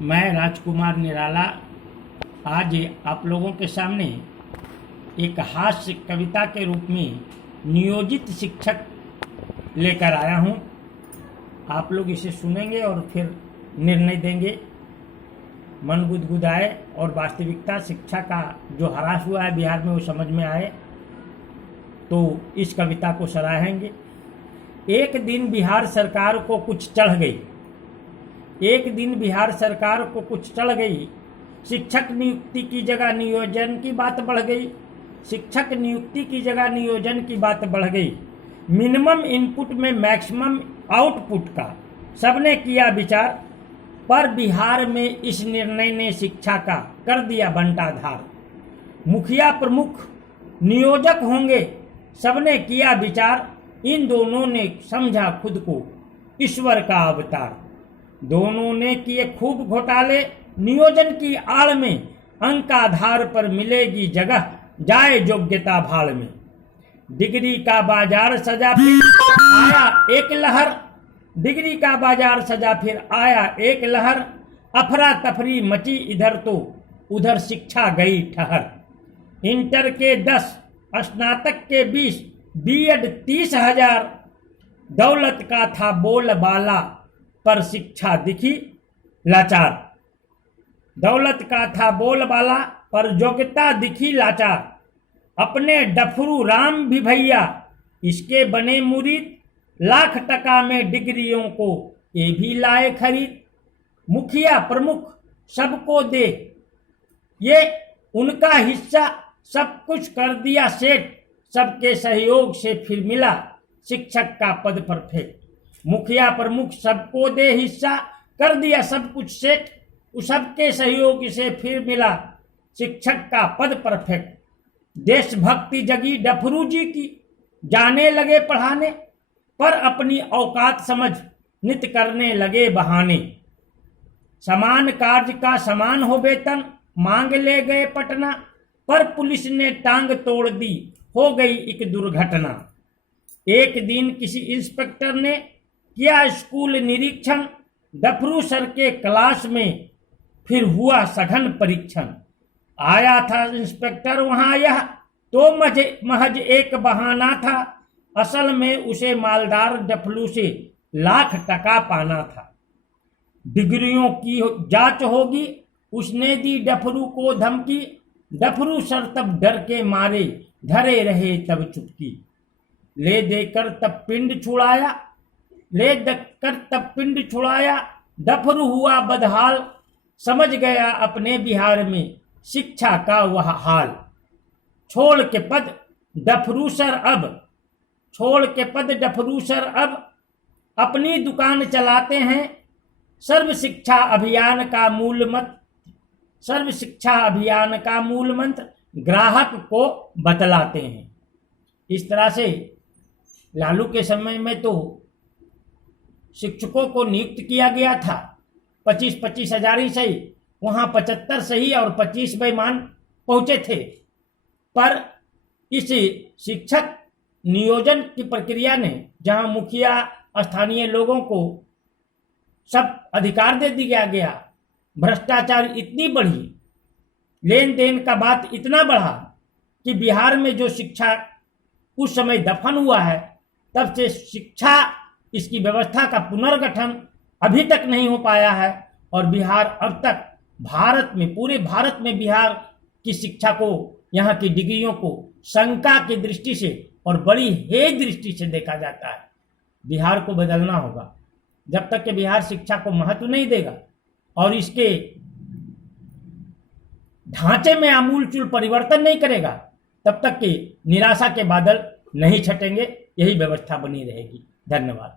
मैं राजकुमार निराला आज आप लोगों के सामने एक हास्य कविता के रूप में नियोजित शिक्षक लेकर आया हूं। आप लोग इसे सुनेंगे और फिर निर्णय देंगे। मन गुदगुदाए और वास्तविकता शिक्षा का जो ह्रास हुआ है बिहार में वो समझ में आए तो इस कविता को सराहेंगे। एक दिन बिहार सरकार को कुछ चढ़ गई। एक दिन बिहार सरकार को कुछ चढ़ गई। शिक्षक नियुक्ति की जगह नियोजन की बात बढ़ गई। शिक्षक नियुक्ति की जगह नियोजन की बात बढ़ गई। मिनिमम इनपुट में मैक्सिमम आउटपुट का सबने किया विचार, पर बिहार में इस निर्णय ने शिक्षा का कर दिया बंटाधार। मुखिया प्रमुख नियोजक होंगे सबने किया विचार। इन दोनों ने समझा खुद को ईश्वर का अवतार। दोनों ने किए खूब घोटाले नियोजन की आड़ में। अंक आधार पर मिलेगी जगह जाए योग्यता भाड़ में। डिग्री का बाजार सजा फिर आया एक लहर। डिग्री का बाजार सजा फिर आया एक लहर। अफरा तफरी मची इधर तो उधर शिक्षा गई ठहर। इंटर के 10 स्नातक के 20 बीएड 30,000। दौलत का था बोलबाला पर शिक्षा दिखी लाचार। दौलत का था बोलबाला पर योग्यता दिखी लाचार। अपने डफरू राम भी भैया इसके बने मुरीद। लाख टका में डिग्रियों को ये भी लाए खरीद। मुखिया प्रमुख सबको दे ये उनका हिस्सा। सब कुछ कर दिया सेट सबके सहयोग से फिर मिला शिक्षक का पद परफेक्ट। मुखिया प्रमुख सबको दे हिस्सा कर दिया सब कुछ सेट। सबके सहयोग से फिर मिला शिक्षक का पद परफेक्ट। देशभक्ति जगी डफरू जी की जाने लगे पढ़ाने, पर अपनी औकात समझ नित करने लगे बहाने। समान कार्य का समान हो वेतन मांग ले गए पटना, पर पुलिस ने टांग तोड़ दी हो गई एक दुर्घटना। एक दिन किसी इंस्पेक्टर ने किया स्कूल निरीक्षण। डफरू सर के क्लास में फिर हुआ सघन परीक्षण। आया था इंस्पेक्टर वहां यह तो महज एक बहाना था। असल में उसे मालदार डफलू से लाख टका पाना था। डिग्रियों की जांच होगी उसने दी डफरू को धमकी। डफरू सर तब डर के मारे धरे रहे तब चुपकी। ले देकर तब पिंड छुड़ाया। ले देकर तब पिंड छुड़ाया। डफरू हुआ बदहाल समझ गया अपने बिहार में शिक्षा का वह हाल। छोड़ के पद डफरू सर अब छोड़ के पद डफरू सर अब अपनी दुकान चलाते हैं। सर्व शिक्षा अभियान का मूल मत सर्व शिक्षा अभियान का मूल मंत्र ग्राहक को बतलाते हैं। इस तरह से लालू के समय में तो शिक्षकों को नियुक्त किया गया था 25-25 हजार ही सही, वहां 75 सही और 25 बेईमान पहुंचे थे। पर इस शिक्षक नियोजन की प्रक्रिया ने जहां मुखिया स्थानीय लोगों को सब अधिकार दे दिया गया, भ्रष्टाचार इतनी बढ़ी, लेन देन का बात इतना बढ़ा कि बिहार में जो शिक्षा उस समय दफन हुआ है, तब से शिक्षा इसकी व्यवस्था का पुनर्गठन अभी तक नहीं हो पाया है। और बिहार अब तक भारत में पूरे भारत में बिहार की शिक्षा को, यहाँ की डिग्रियों को शंका की दृष्टि से और बड़ी हे दृष्टि से देखा जाता है। बिहार को बदलना होगा। जब तक कि बिहार शिक्षा को महत्व नहीं देगा और इसके ढांचे में आमूलचूल परिवर्तन नहीं करेगा, तब तक कि निराशा के बादल नहीं छटेंगे। यही व्यवस्था बनी रहेगी। धन्यवाद।